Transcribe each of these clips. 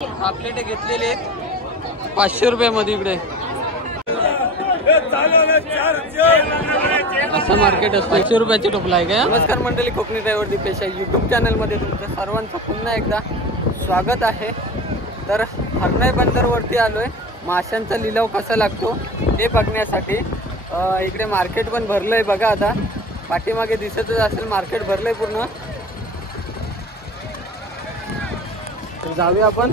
पापलेट घेतलेले आहेत 500 रुपयामध्ये इकडे. असं मार्केट असतं. 500 रुपयाची टोपला आहे का? नमस्कार मंडळी, कोकणी ड्रायव्हर दीपेश यूट्यूब चॅनलमध्ये तुमचं सर्वांचं पुन्हा एकदा स्वागत आहे. तर हरणाई बंदरवरती आलोय. माशांचा लिलाव कसा लागतो ते बघण्यासाठी. इकडे मार्केट पण भरलंय बघा. आता पाठीमागे दिसतच असेल मार्केट भरलंय पूर्ण. तर जाऊया आपण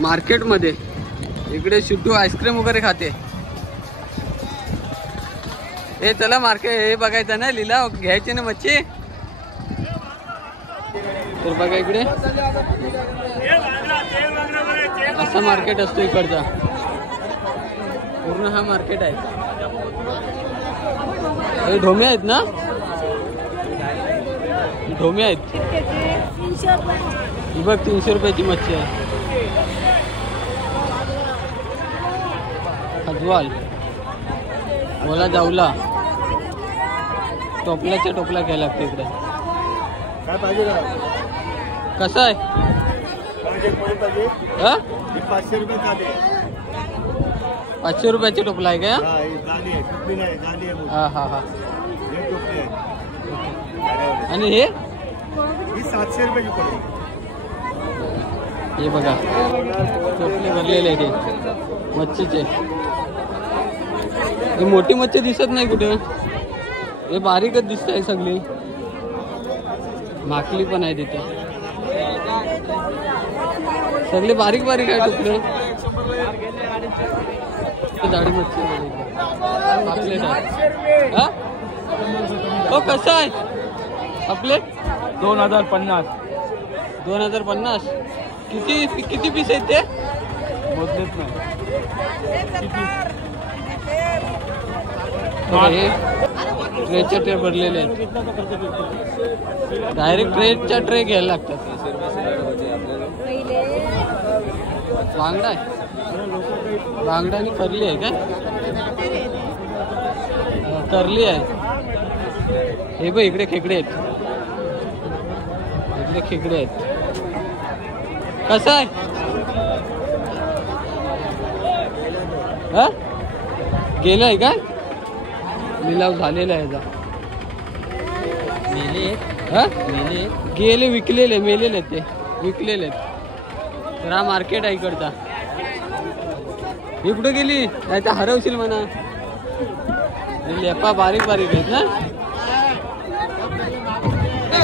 मार्केटमध्ये. इकडे शुटू आईस्क्रीम वगैरे खाते. हे चला मार्केट हे बघायचं ना, लिलाव घ्यायची ना मच्छी. तर बघा इकडे असं मार्केट असतो इकडचा. पूर्ण हा मार्केट आहे. हे ढोमे आहेत ना, ढोमे आहेत. ही बघ 300 रुपयाची मच्छी आहे. खजवाल मला जाऊला टोपल्याच्या टोपला घ्यायला लागते इकडे. काय पाहिजे का? कसं आहे? 500 रुपये चालू. 500 रुपयाची टोपला आहे का? हा हा हा. आणि हे 700 रुपयाची पडेल. हे बघा टोपले भरलेले आहे ते मच्छीचे. ही मोठी मच्छी दिसत नाही कुठे. हे बारीकच दिसत आहे सगळी. माकली पण आहे तिथे. सगळे बारीक बारीक आहे टोपले. जाडी मच्छी पापलेट आहे. हा हो कसं आहे पापलेट? 2050. 2050. किती पीस आहेत ते? मोजलेच नाही. ट्रेच्या ट्रे भरलेले आहेत. डायरेक्ट ट्रेच्या ट्रे घ्यायला लागतात. बांगडा आहे. बांगडा आणि करली आहे का? करली आहे. हे बघ इकडे खेकडे आहेत. इकडे खेकडे आहेत. कसं आहे? हा गेलाय का? लिलाव झालेला आहे. मेले हा मेले गेले, विकलेले, मेलेले ते विकलेले. तर हा मार्केट आहे इकडचा. ही कुठे गेली? नाही तर हरवशील म्हणा. लेपा बारीक बारीक आहेत ना.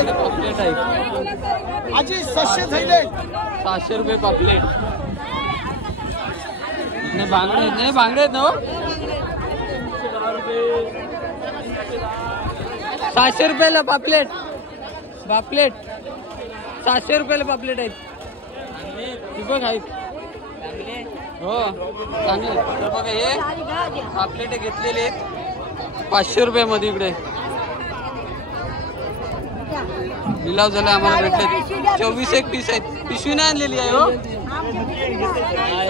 पापलेट आहे. 700 रुपये पापलेट. नाही बांगडे आहेत. नाही बांगडे आहेत ना. 700 रुपयाला पापलेट. पापलेट 700 रुपयाला पापलेट आहेत. बघ आहेत. हो चांगले. तर बघा हे पापलेट घेतलेले आहेत 500 रुपयामध्ये इकडे. लिलाव झाला आम्हाला भेटले. 24 एक पीस आहेत. पिशवी नाही आणलेली आहे. हो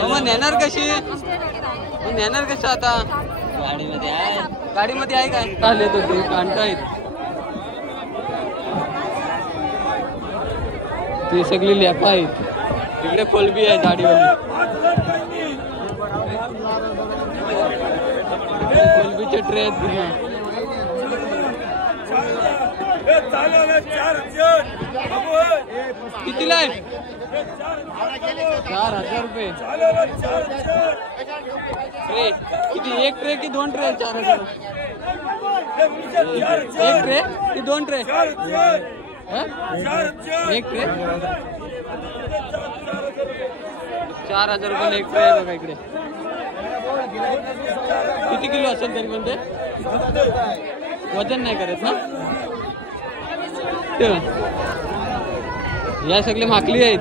मग नेणार कशी? नेणार कसं आता? गाडीमध्ये आहे. गाडीमध्ये आहे काय? चालेल होते कांटाळीत. ते सगळी लेपा आहेत. तिकडे कोलबी आहे गाडीवाली. कोलबीचे ट्रे आहेत पूर्ण. कितीला आहे? 4000 रुपये ट्रे. किती? एक ट्रे की 2 ट्रे? 4000. एक ट्रे की 2 ट्रे? एक ट्रे 4000 रुपये एक ट्रे आहे बघा इकडे. किती किलो असेल तरी पण ते? वजन नाही करत ना. या सगळे माकली आहेत.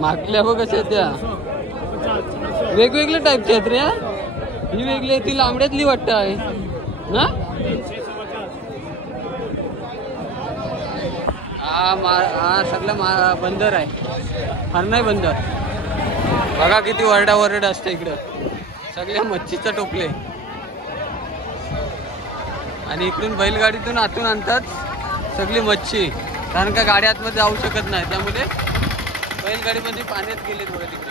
माकल्या बघ कशा आहेत त्या. वेगवेगळ्या टाईपच्या आहेत रे. ही वेगळी आहे. ती लांबड्यातली वाटतं आहे ना. हा सगळं बंदर आहे. हरणाई बंदर. बघा किती वरडावरड असते इकडं. सगळ्या मच्छीचं टोपले. आणि इकडून बैलगाडीतून आतून आणतात सगळी मच्छी. कारण का गाडी आतमध्ये जाऊ शकत नाही. त्यामुळे बैलगाडीमध्ये पाण्यात गेलेत बघा तिकडे.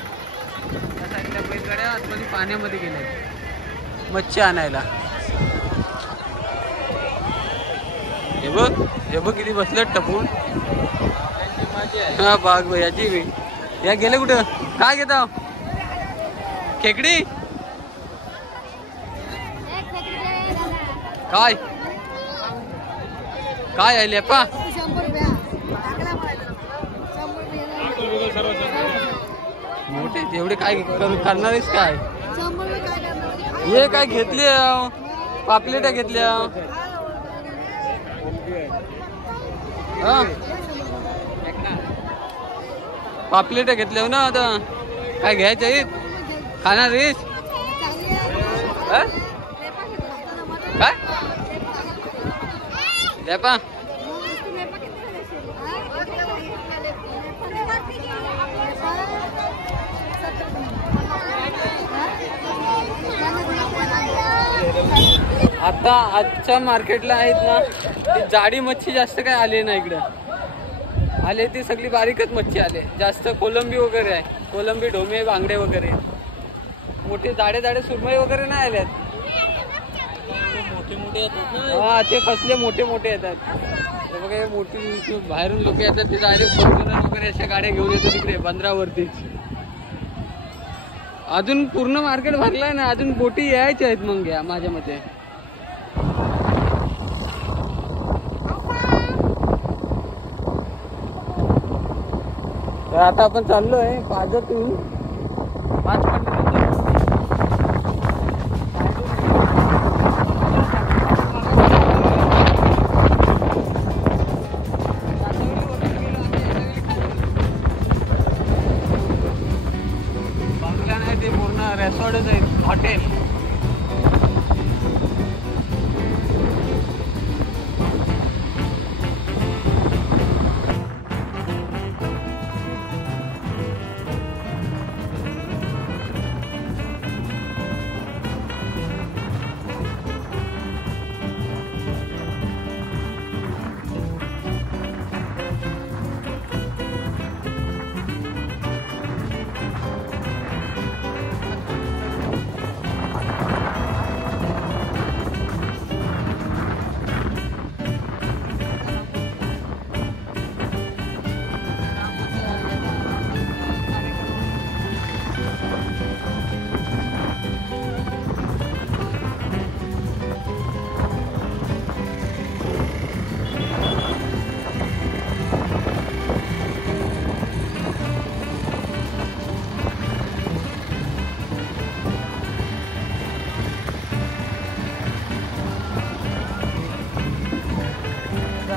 त्या साईडला बैलगाड्या आतमध्ये पाण्यामध्ये गेल्यात मच्छी आणायला. हे बघ किती बसलेत टपून. हा बाग याची या गेले कुठं. काय घेता खेकडी काय काय आहे लेपा. मोठे एवढे काय करणारेस काय. हे काय घेतले पापलेटा घेतल्या. हा पापलेटा घेतल्या ना. आता काय घ्यायचं आहेत खाणार रेस काय लेपा. आता आजच्या मार्केटला आहेत ना ती जाडी मच्छी जास्त काय आली ना इकडं. आले ती सगळी बारीकच मच्छी आले. जास्त कोलंबी वगैरे आहे. कोलंबी ढोमे बांगडे वगैरे. मोठे जाडे जाडे सुरमई वगैरे नाही आल्यात. हा ते कसले मोठे मोठे येतात. बघा मोठी बाहेरून लोक येतात ते डायरेक्ट फॉर्च्युनर वगैरे अशा गाड्या घेऊन येतात तिकडे बंदरावरती. अजून पूर्ण मार्केट भरलाय ना. अजून बोटी यायच्या आहेत मग घ्या माझ्या मते. तर आता आपण चाललोय पाजरतून 5 बंगला नाही ते पूर्ण रेसॉर्टच आहे हॉटेल.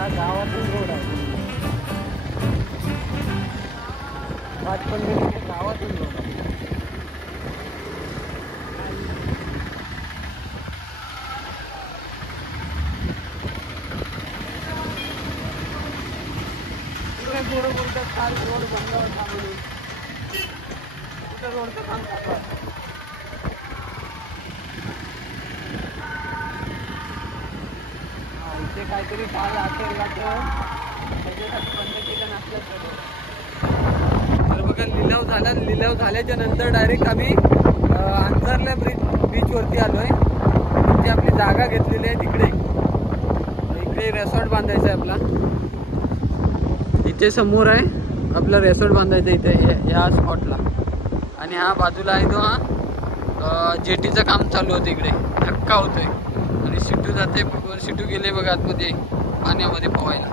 गावातून रोड आहे. 5 गावातून रोड आहे. रोड बोलतात काल रोड बंगावर थांबवली. कुठं रोडचं काम चालू आहे. इथे काहीतरी काल असेल त्याच्यासाठी बंद केलं नसलं. तर बघा लिलाव झाल्याच्या नंतर डायरेक्ट आम्ही अंतरल्या बीचवरती आलोय. तिथे आपली जागा घेतलेली आहे. इकडे रेसॉर्ट बांधायचं आहे आपला. इथे समोर आहे आपला रेसॉर्ट बांधायचं इथे या स्पॉटला. आणि हा बाजूला आहे तो हा जेटीचं काम चालू होतं. इकडे धक्का होतोय आणि शिटू जाते. शिटू गेले बघा आतमध्ये पाण्यामध्ये पोहायला.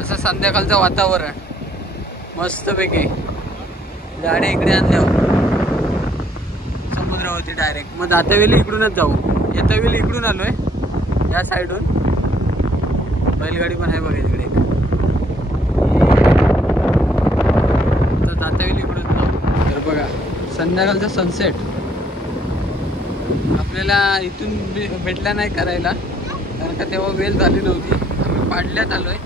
असं संध्याकाळचं वातावरण मस्तपैकी. गाड्या इकडे आणल्यावर समुद्रावरती डायरेक्ट. मग दातावेली इकडूनच जाऊ. येतावेली इकडून आलोय या साईडून. बैलगाडी पण आहे बघा इकडे. तर दातावेली इकडून जाऊ. तर बघा संध्याकाळचा सनसेट आपल्याला इथून भेटला नाही करायला कारण का तेव्हा वेळ झाली नव्हती. आम्ही पाडल्यात आलोय.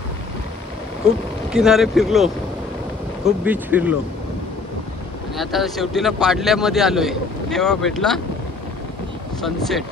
खूप किनारे फिरलो. खूप बीच फिरलो आणि आता शेवटीला पाडल्यामध्ये आलोय. तेव्हा भेटला सनसेट.